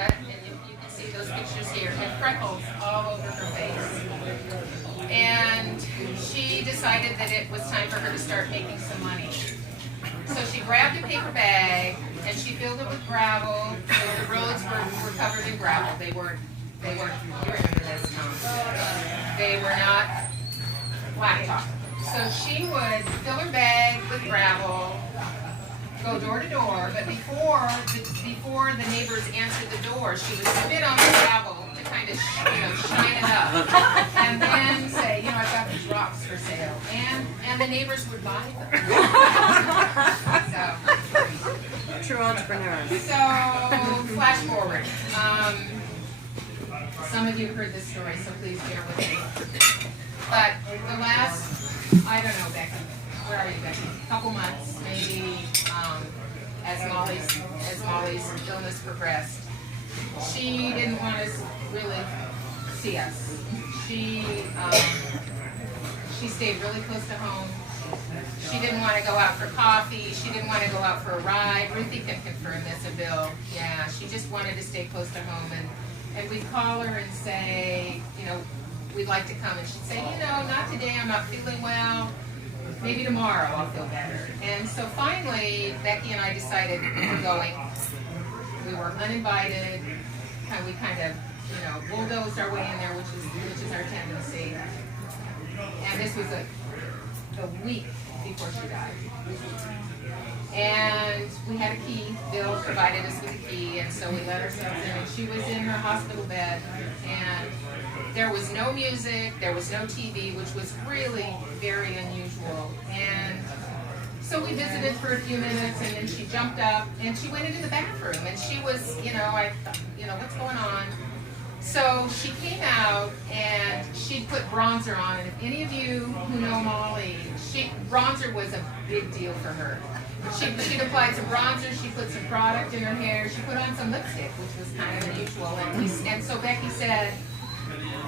haircut, and you can see those pictures here, and freckles all over her face. And she decided that it was time for her to start making some money. So she grabbed a paper bag and she filled it with gravel. So the roads were covered in gravel. They weren't, you remember this, Tom. They were not blacktop. So she would fill her bag with gravel, go door to door, but before the neighbors answered the door, she would spit on the gravel to kind of shine it up, and then say, I've got these rocks for sale, and the neighbors would buy them. So, true entrepreneur. So flash forward. Some of you have heard this story, so please bear with me. But the last, I don't know, Becky. Where are you, Becky? A couple months, maybe, as Molly's illness progressed. She didn't want to really see us. She stayed really close to home. She didn't want to go out for coffee. She didn't want to go out for a ride. Ruthie can confirm this, and Bill. Yeah, she just wanted to stay close to home. And we'd call her and say, we'd like to come. And she'd say, not today. I'm not feeling well. Maybe tomorrow I'll feel better. And so finally, Becky and I decided we're going. We were uninvited. We kind of, bulldozed our way in there, which is our tendency. And this was a week before she died. And we had a key. Bill provided us with a key, and so we let ourselves in. And she was in her hospital bed, and there was no music, there was no TV, which was really very unusual. And so we visited for a few minutes, and then she jumped up, and she went into the bathroom, and she was, I thought, what's going on? So she came out, and she put bronzer on, and if any of you who know Molly, bronzer was a big deal for her. She'd applied some bronzer, she put some product in her hair, she put on some lipstick, which was kind of unusual. And so Becky said,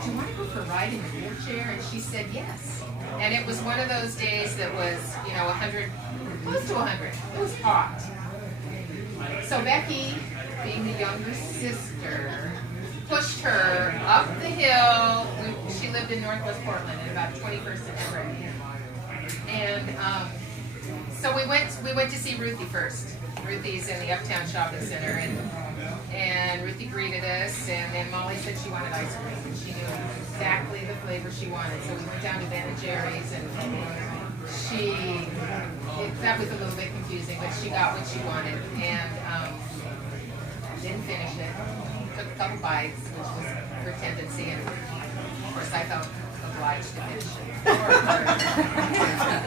do you want to go for a ride in the wheelchair? And she said yes. And it was one of those days that was, 100, close to 100. It was hot. So Becky, being the younger sister, pushed her up the hill. She lived in Northwest Portland at about 21st and Everett. And so we went to see Ruthie first. Ruthie's in the Uptown Shopping Center, and Ruthie greeted us, and then Molly said she wanted ice cream, and she knew exactly the flavor she wanted. So we went down to Ben & Jerry's, and that was a little bit confusing, but she got what she wanted, and didn't finish it. Took a couple bites, which was her tendency, and of course I felt obliged to finish it.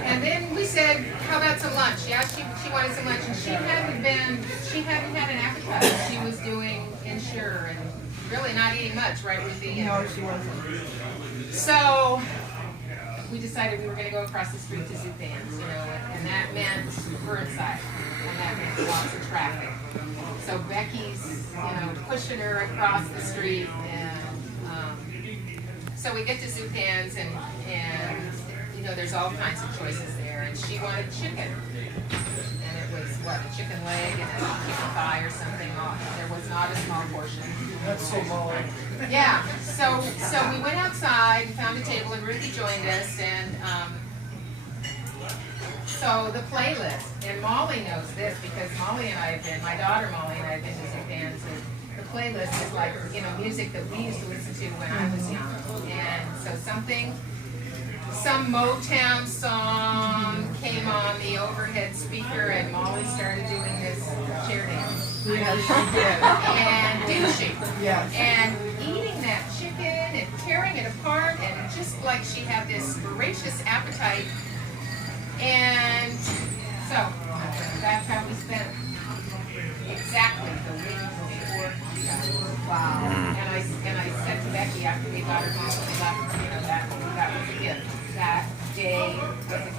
And then we said, how about some lunch? Yeah, she wanted some lunch, and she hadn't had an appetite. She was doing Insure and really not eating much, right, Ruthie? No, she wasn't. So we decided we were going to go across the street to Zupan's, and that meant Burnside, and that meant lots of traffic. So Becky's, pushing her across the street, and so we get to Zupan's, and there's all kinds of choices there, and she wanted chicken, and it was a chicken leg and a chicken thigh or something. There was not a small portion. That's so Molly. Yeah. So we went outside and found a table, and Ruthie joined us, and so the playlist, and Molly knows this because my daughter Molly and I have been to Zupan's, and the playlist is like, music that we used to listen to when I was young. And so some Motown song came on the overhead speaker, and Molly started doing this chair dance. Yes, she did. And didn't she? Yes. And eating that chicken and tearing it apart, and just like she had this voracious appetite. And so that's how we spent exactly the week before she died. Wow. And I said to Becky after we got her home, that was a gift. That day was a